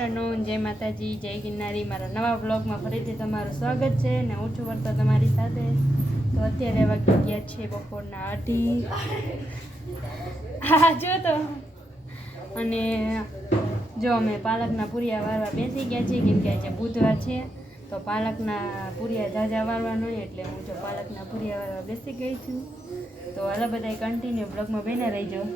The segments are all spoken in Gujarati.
आफ्टरनून जय माताजी जय गिरनारी मारा नवा ब्लॉगમાં ફરીથી તમારું સ્વાગત છે ને હું છું વર્તા તમારી સાથે તો અત્યારે વાગી ગયા છે બપોરના 8:30 હા જો તો અને જો અમે પાલકના પૂરિયા વારવા બેસી ગયા છીએ કેમ કે આજે બુધવાર છે તો પાલકના પૂરિયા જાજા વારવાનો એટલે હું જો પાલકના પૂરિયા વારવા બેસી ગઈ છું તો હાલો બધાય કન્ટિન્યુ બ્લોગમાં બન્યા રહેજો.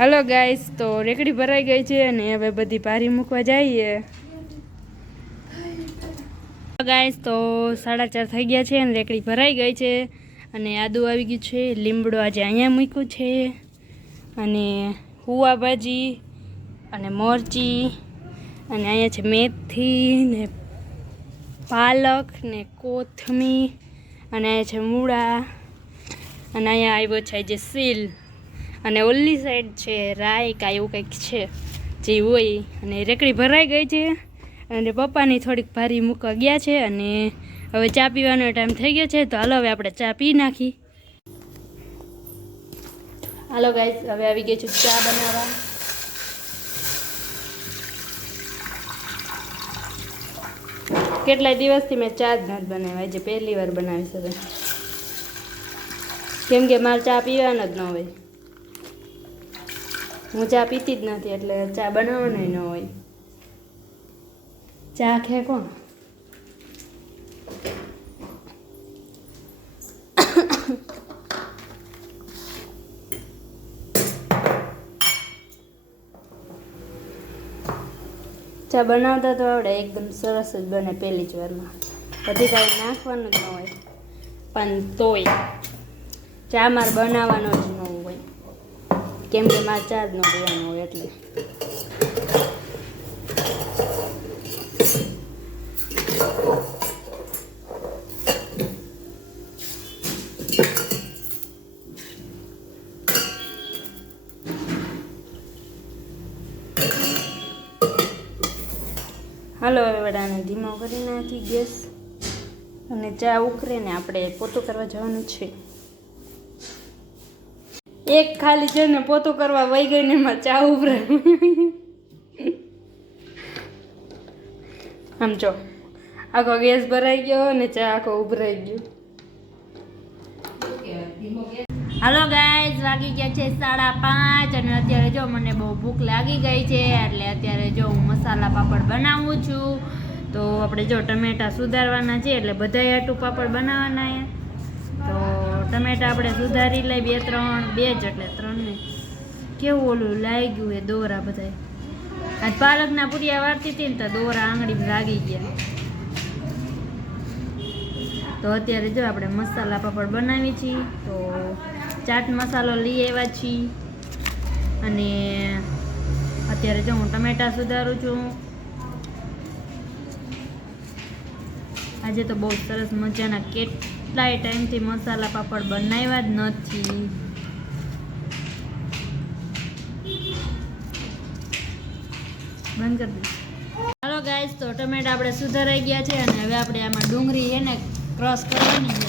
हेलो गाइस तो रेकड़ी भराई गई है ने हवे बधी पारी मूकवा जाइए. गाइस तो 4:30 થઈ ગયા છે અને રેકડી ભરાઈ ગઈ છે અને આદુ આવી ગયું છે, લીમડો આજે અહીંયા મૂક્યું છે અને હુવા ભાજી અને મરચી અને અહીંયા છે મેથી ને પાલક ને કોથમી અને અહીંયા છે મૂળા અને અહીંયા આવ્યો છે જે સીલ અને ઓલી સાઈડ છે રાઈ કા એવું કંઈક છે જે હોય અને રેકડી ભરાઈ ગઈ છે અને પપ્પાની થોડીક ભારી મૂકવા ગયા છે અને હવે ચા પીવાનો ટાઈમ થઈ ગયો છે તો હાલો હવે આપણે ચા પી નાખી. હાલો ગાઈસ હવે આવી ગઈ છું ચા બનાવવા. કેટલાય દિવસથી મેં ચા જ નથી બનાવી, આજે પહેલી વાર બનાવી છે કેમ કે મારે ચા પીવાનો જ ન હોય, હું ચા પીતી જ નથી એટલે ચા બનાવવાનો ન હોય. ચા ખે કોણ ચા બનાવતા તો આવડે, એકદમ સરસ જ બને પહેલી જ વારમાં, બધી કાંઈ નાખવાનું જ ન હોય પણ તોય ચા મારે બનાવવાનો જ ન હોય કેમ કે મારે ચા જ ન પીવાનો હોય એટલે. હાલો હવે વડાને ધીમો કરી નાખી ગેસ અને ચા ઉકળે ને આપણે પોતું કરવા જવાનું છે. એક ખાલી છે ને પોતું કરવા વહી ગઈ ને એમાં ચા ઉભરે આમ જો આખો ગેસ ભરાઈ ગયો અને ચા આખો ઉભરાઈ ગયો. હાલો ગાઈઝ વાગી ગયા છે 5:30 અને અત્યારે જો મને બહુ ભૂખ લાગી ગઈ છે એટલે અત્યારે જો હું મસાલા પાપડ બનાવું છું. તો આપણે જો ટમેટા સુધારવાના છે એટલે બધાય આટું પાપડ બનાવવાના તો ટમેટા આપણે સુધારી લઈ 2 જ એટલે 3 ને કેવું ઓલું લાગ્યું એ દોરા બધાય. આજ પાલકના પૂરિયા વારતી હતી ને તો દોરા આંગળીમાં લાગી ગયા તો અત્યારે જો આપણે મસાલા પાપડ બનાવી છીએ તો ચાટ મસાલો લઈ આવ્યા છીએ અને અત્યારે જો હું ટમેટા સુધારું છું. આજે તો બહુ સરસ મજાના કેટલાય ટાઈમથી મસાલા પાપડ બનાવ્યા જ નથી. બંધ કરી દઈશ. હાલો ગાઈસ તો ટમેટા આપણે સુધારાઈ ગયા છે અને હવે આપણે આમાં ડુંગળી એને ક્રોસ કરવાની છે.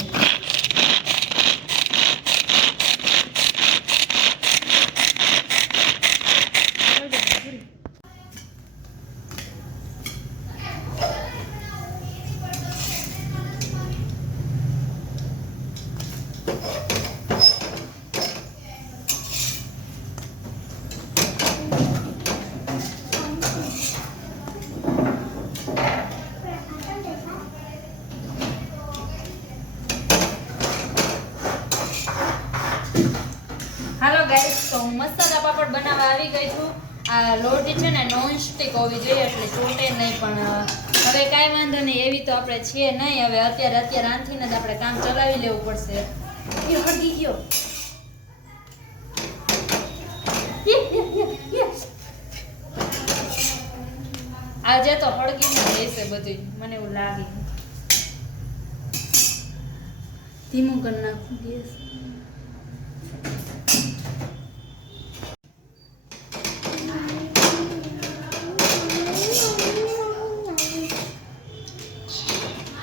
ગાઈસ તો હું મસાલા પાપડ બનાવવા આવી ગઈ છું. આ લોટ છે ને નોન સ્ટિક હોવી જોઈએ એટલે ચોટે નહીં, પણ હવે કાંઈ વાંધો નહીં, એવી તો આપણે છીએ નહીં. હવે અત્યારે આનથીને જ આપણે કામ ચલાવી લેવું પડશે. એ હળગી ગયો. આજે તો હળગીને રહેશે બધું, મને એવું લાગે. ધીમું કરી નાખું ગેસ.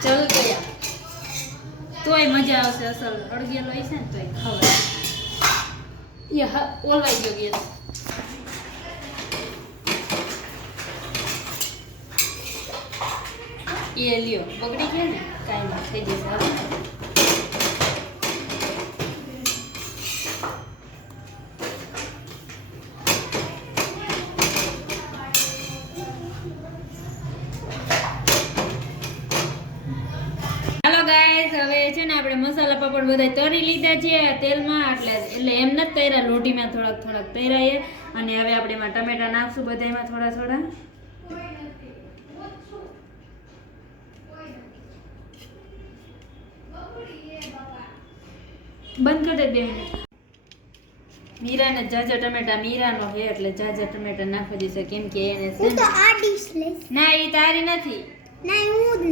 ચાલ ગયા તોય મજા આવશે. અસલ હળગેલો હશે ને તોય ખબર ઓલવાઈ ગયો ગેસ. એ લ્યો બગડી ગયા ને કાંઈ ના થઈ જશે. હવે છે ને આપણે મસાલા પાપડ બધા તરી લીધા છે તેલમાં, એટલે એમ નથી તર્યા, લોટીમાં થોડાક તર્યા. અને હવે આપણે એમાં ટમેટા નાખશું બધામાં થોડા. બંધ કરી દે 2 મિનિટ. મીરાને જાજા ટમેટા મીરાનો છે એટલે જાજા ટમેટા નાખી દેશે, કેમ કે એને ના એ તારી નથી.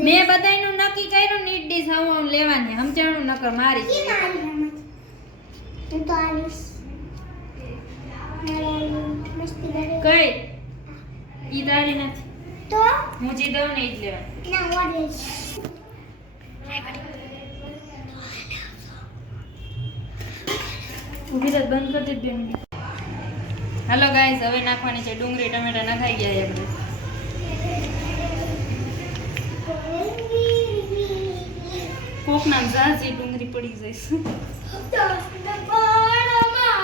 મેં બધાયનું નક્કી કર્યું નીટ ડીશ હું લેવાની સમજાણું, નકર મારી છે. કઈ ઈ તારી નથી તો હું જી દઉં ને ઈ જ લેવાની. ઊભી રાત બંધ કરી દે 2 મિનિટ. હાલો ગાઈસ હવે નાખવાની છે ડુંગળી ટમેટા નખાઈ ગયા આપણે. કોકના ઝાઝી ડુંગળી પડી જઈશ.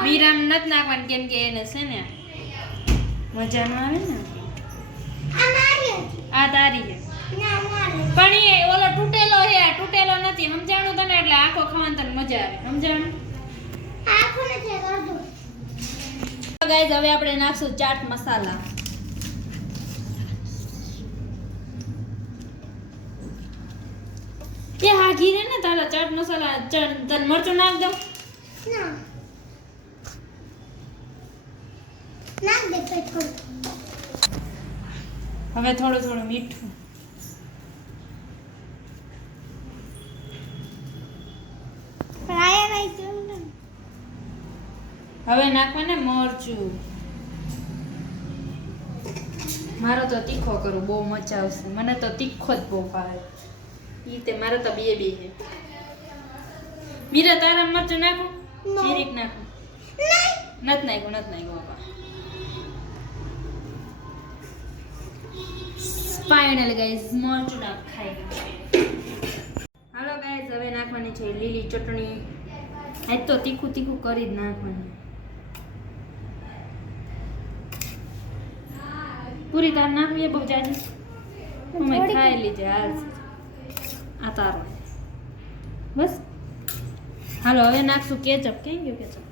મીરામ નથી નાખવાની કેમ કે એને છે ને મજા ન આવે ને. આ તારી છે પણ એ ઓલો તૂટેલો છે, તૂટેલો નથી સમજાણું તને, એટલે આખો ખાવાની તને મજા આવે સમજાણું. ગાઈસ હવે આપણે નાખશું ચાટ મસાલા. એ હા ઘી ને તારા ચાટ મસાલા તને મરચું નાખ દઉં. હવે થોડું મીઠું. હવે નાખવાને મરચું. મારો તો તીખો કરું બહુ મજા આવશે, મને તો તીખો જ બહુ ભાવે. ઈ તે મારે તો બે છે. મીરા તારા મરચું નાખું જીરીક નાખું. નથી નાખ્યું બાપા. ફાઇનલ ગાઈસ મરચું નાખ ખાઈ. હાલો ગાઈસ હવે નાખવાની છે લીલી ચટણી. આજ તો તીખું કરી જ નાખવાની. પૂરી તાર નાખવી બહુ જાજી અમે ખાઈ લીજે હાલ. આ તારો બસ. હાલો હવે નાખશું કેચઅપ. ક્યાં ગયો કેચઅપ?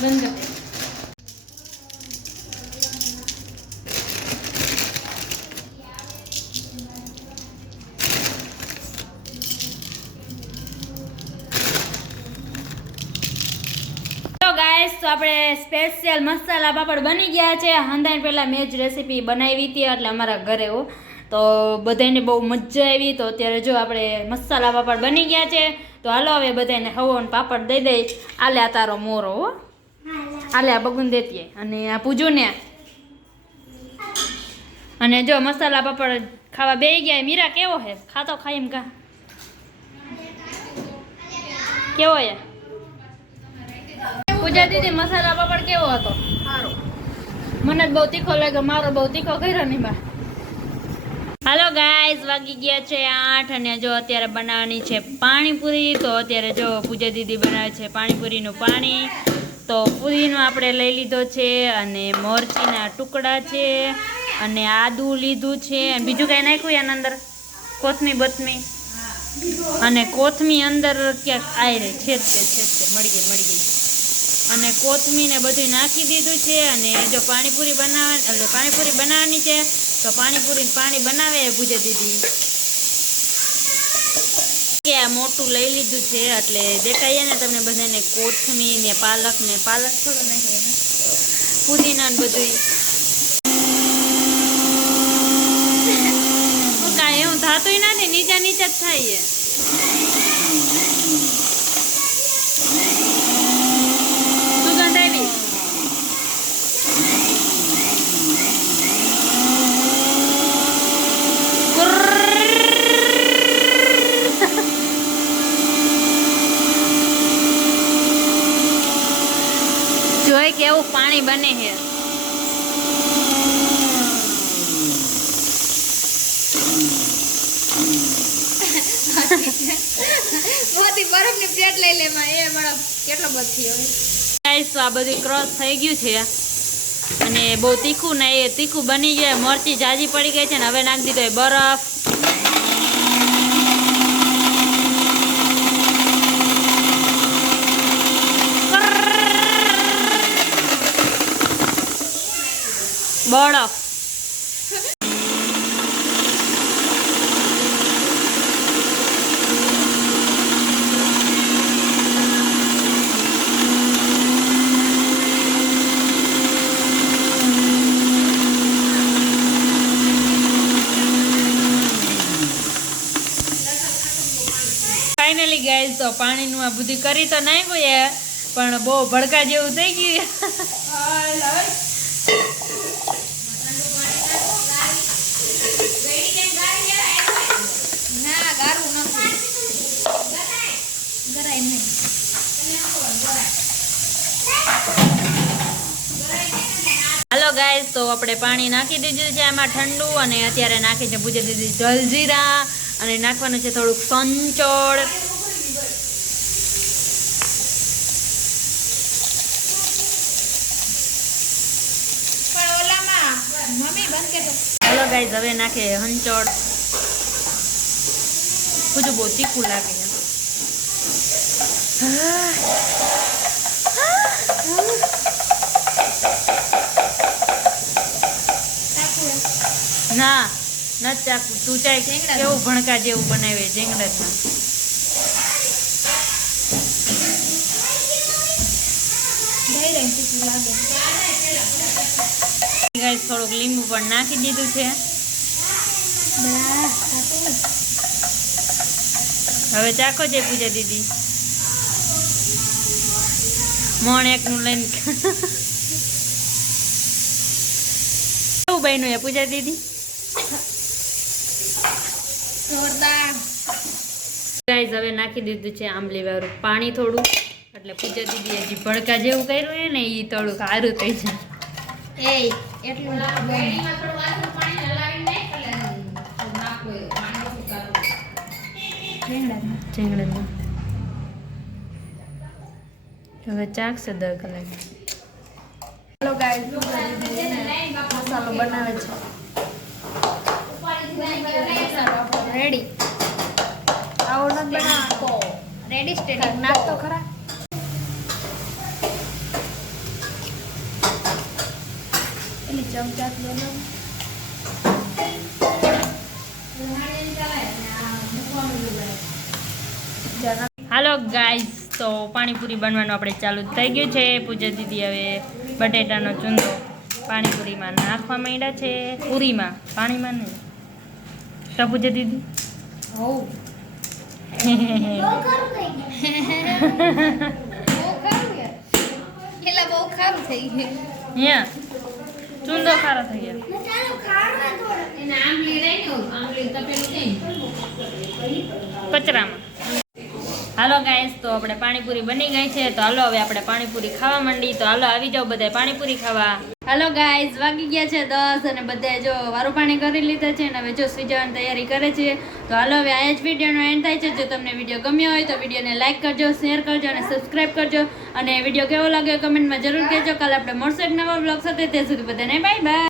બંધ કર. ગાઈસ તો આપણે સ્પેશિયલ મસાલા પાપડ બની ગયા છે. હંધાઈ પહેલાં મેં જ રેસીપી બનાવી હતી એટલે અમારા ઘરે તો બધાને બહુ મજા આવી. તો અત્યારે જો આપણે મસાલા પાપડ બની ગયા છે. તો હાલો હવે બધાને હવન પાપડ દઈ દઈ. આલે આ તારો મોરો હો, આલે આ બગુન દેતી. અને આ પૂજું ને. અને જો મસાલા પાપડ ખાવા બેસી ગયા. મીરા કેવો છે? ખાતો ખાઈ એમ કા કેવો છે? પૂજા દીદી મસાલા પાપડ કેવો હતો? મને જ બહુ તીખો લાગ્યો, મારો બહુ તીખો કર્યો નહીં બા. હાલો ગાઈઝ, વાગી ગયા છે 8 અને જો અત્યારે બનાવવાની છે પાણીપુરી. તો અત્યારે જો પૂજા દીદી બનાવે છે પાણીપુરીનું પાણી. તો પૂરીનો આપણે લઈ લીધો છે અને મરચીના ટુકડા છે અને આદુ લીધું છે અને બીજું કાંઈ નાખ્યું એના અંદર? કોથમી બથમી અને કોથમી અંદર ક્યાંક આઈ રે છેદ મળી ગઈ અને કોથમી ને બધું નાખી દીધું છે. અને જો પાણીપુરી બનાવવાની છે તો પાણીપુરી પાણી બનાવે પૂજા દીદી કે આ મોટું લઈ લીધું છે એટલે દેખાઈએ ને તમને બધાને કોથમી ને પાલક થોડો નાખે પુદીના ને બધું કાંઈ એવું થતું નથી, નીચે જ થાય. સુગંધ આવી. જોઈ કેવું પાણી બને છે. મોટી બરફની પ્લેટ લઈ લે માં એ બરફ કેટલો બધી હોય. ગાઈસ આ બધું ક્રોસ થઈ ગયું છે અને બહુ તીખું ને એ તીખું બની જાય. મરચી જાજી પડી ગઈ છે ને હવે નાખી દીધો બરફ. બરફ ફાઇનલી ગાઈસ તો પાણીનું આ બધું કરી તો નાખ્યું પણ બહુ ભડકા જેવું થઈ ગયું. ના ગારું નથી ગરાય નહીં. હાલો ગાઈસ તો આપણે પાણી નાખી દીધું છે આમાં ઠંડુ અને અત્યારે નાખી છે પૂજા દીદી જલજીરા અને નાખવાનું છે થોડુંક સંચળ. પણ ઓલામાં મમ્મી બંધ કે તો હાલો ગાઈસ હવે નાખે હંચળ. પૂજું બહુ તીખું લાગે છે. ના નથી ચાકુ. તું ચાય કેવું ભણકા જેવું બનાવે ઝીંગડા. ગાઈસ થોડુંક લીંબુ પણ નાખી દીધું છે. હવે ચાખો છે પૂજા દીદી. મોણ એકનું લઈને કેવું બન્યું એ પૂજા દીદી? જોરદાર. ગાઈસ હવે નાખી દીધું છે આંબલી વાળું પાણી થોડું એટલે પૂજા દીદી હજી ભડકા જેવું કર્યું છે ને એ થોડુંક સારું થઈ જાય. એ એટલું ઝીંગડા હવે ચાખશે 10 કલાક. હેલો ગાઈસ મસાલો બનાવે છે રેડી. આવો ન બનાવો રેડી સ્ટેન્ડિંગ નાખતો ખરા. એની ચમચા બનાવ. હાલો ગાઈસ તો પાણીપુરી બનવાનું આપણે ચાલુ થઈ ગયું છે. પૂજા દીદી હવે બટેટાનો ચૂંદો પાણીપુરીમાં નાખવા માંડ્યા છે. પૂરીમાં પાણીમાં નહીં તો પૂજા દીદી બહુ ખારું થઈ ગયું. યા ચૂંદો ખારો થઈ ગયો. કચરામાં હાલો ગાઈસ, તો આપણે પાણીપુરી બની ગઈ છે, તો હાલો હવે આપણે પાણીપુરી ખાવા માંડી. તો હાલો આવી જાઓ બધા પાણીપુરી ખાવા. હાલો ગાઈસ, વાગી ગયા છે 10 અને બધાએ જો વારું પાણી કરી લીધા છે અને હવે જો સુઈ જવાની તૈયારી કરે છે. તો હાલો હવે આ જ વિડીયોનો એન્ડ થાય છે. જો તમને વિડીયો ગમ્યો હોય તો વિડીયોને લાઈક કરજો, શેર કરજો અને સબસ્ક્રાઇબ કરજો. અને વિડીયો કેવો લાગ્યો કમેન્ટમાં જરૂર કહેજો. કાલે આપણે મળશું એક નવા બ્લોગ સાથે. ત્યાં સુધી બધાને બાય બાય.